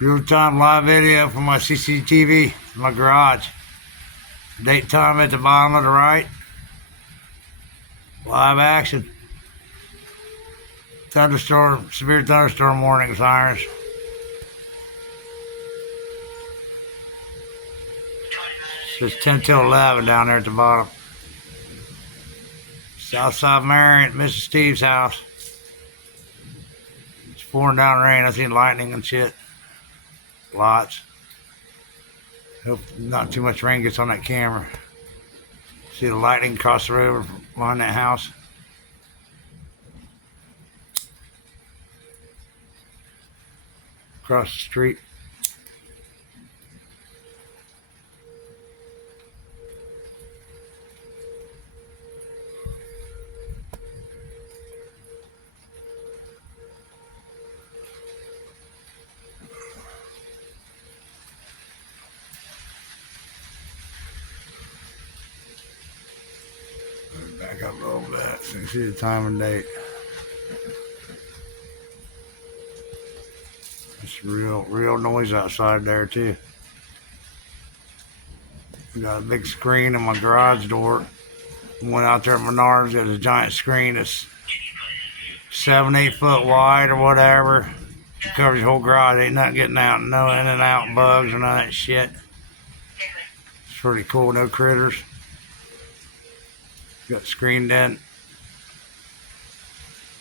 Real-time live video from my CCTV, my garage. Date time at the bottom of the right. Live action. Thunderstorm, severe thunderstorm warning sirens. It says 10 till 11 down there at the bottom. South side of Marion, Mr.Steve's house. It's pouring down rain. I seen lightning and shit. Lots. Hope not too much rain gets on that camera. See the lightning across the road behind that house. Across the street. Back up a little bit so you can see the time and date. It's real noise outside there too. We got a big screen in my garage door. Went out there at Menards, there's a giant screen that's 7-8 foot wide or whatever. It covers the whole garage. Ain't nothing getting out, no in and out bugs or none of that shit. It's pretty cool, no critters. Got screened in.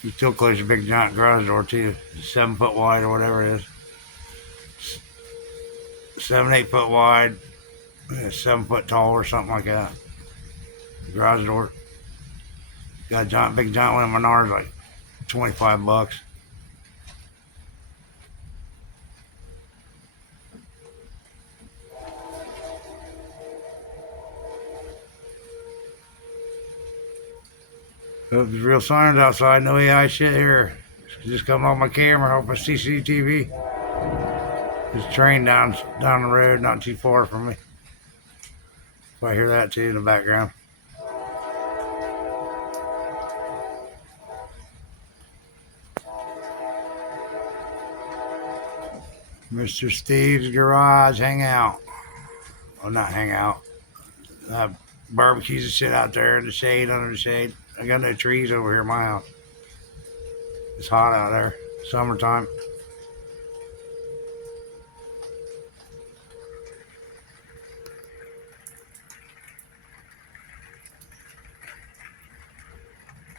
You still close your big giant garage door too. 7 foot wide or whatever it is. 7-8 foot wide. 7 foot tall or something like that. Garage door. Got a big giant one in Menards, like $25. Hope there's real signs outside. No AI shit here. Just come off my camera off my CCTV. There's a train down the road, not too far from me. If I hear that too in the background. Mr. Steve's garage hangout. Well, not hangout. Barbecues and shit out there in the shade, under the shade. I got no trees over here at my house. It's hot out there. Summertime.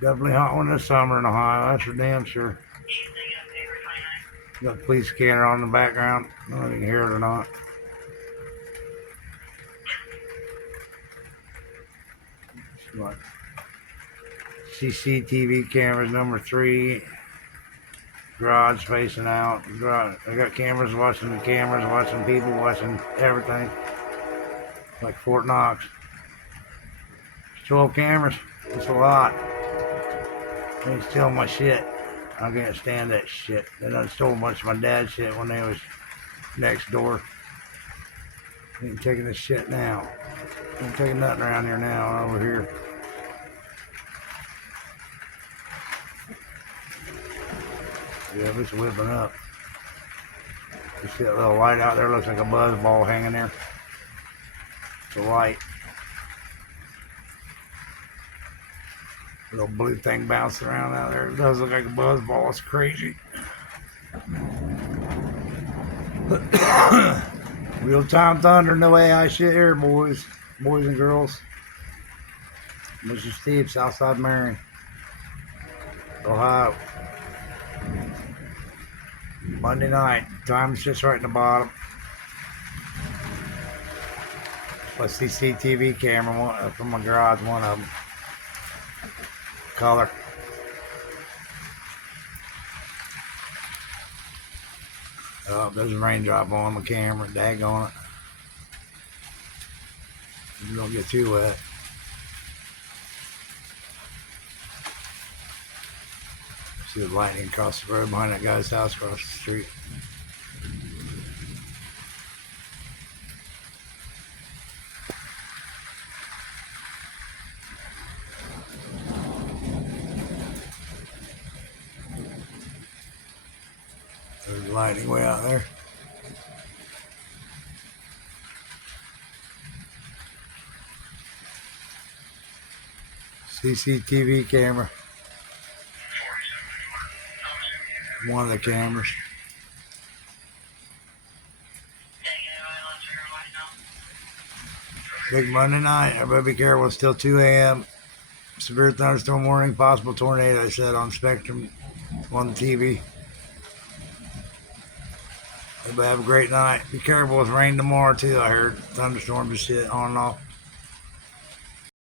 Definitely hot one this summer in Ohio, that's for damn sure. Got a police scanner on the background. I don't know if you can hear it or not. Like CCTV cameras number 3. Garage facing out. I got cameras watching the cameras, watching people, watching everything. Like Fort Knox. 12 cameras. That's a lot. They steal my shit. I can't stand that shit. They done stole a bunch of my dad's shit when they was next door. Ain't taking this shit now. Ain't taking nothing around here now, over here. Yeah, it's whipping up. You see that little light out there? Looks like a buzz ball hanging there. It's a light. Little blue thing bouncing around out there. It does look like a buzz ball. It's crazy. Real-time thunder, no AI shit here, boys and girls. Mr.Steve, Southside Marion, Ohio. Monday night. Time sits right in the bottom. My CCTV camera from my garage, one of them. Color. Oh, there's a raindrop on my camera. Daggone it. You don't get too wet. See the lightning across the road behind that guy's house across the street. There's lightning way out there. CCTV camera. One of the cameras. Big Monday night. Everybody be careful. It's still 2 a.m. Severe thunderstorm warning. Possible tornado, I said, on Spectrum on the TV. Everybody have a great night. Be careful with rain tomorrow, too. I heard thunderstorms and shit on and off.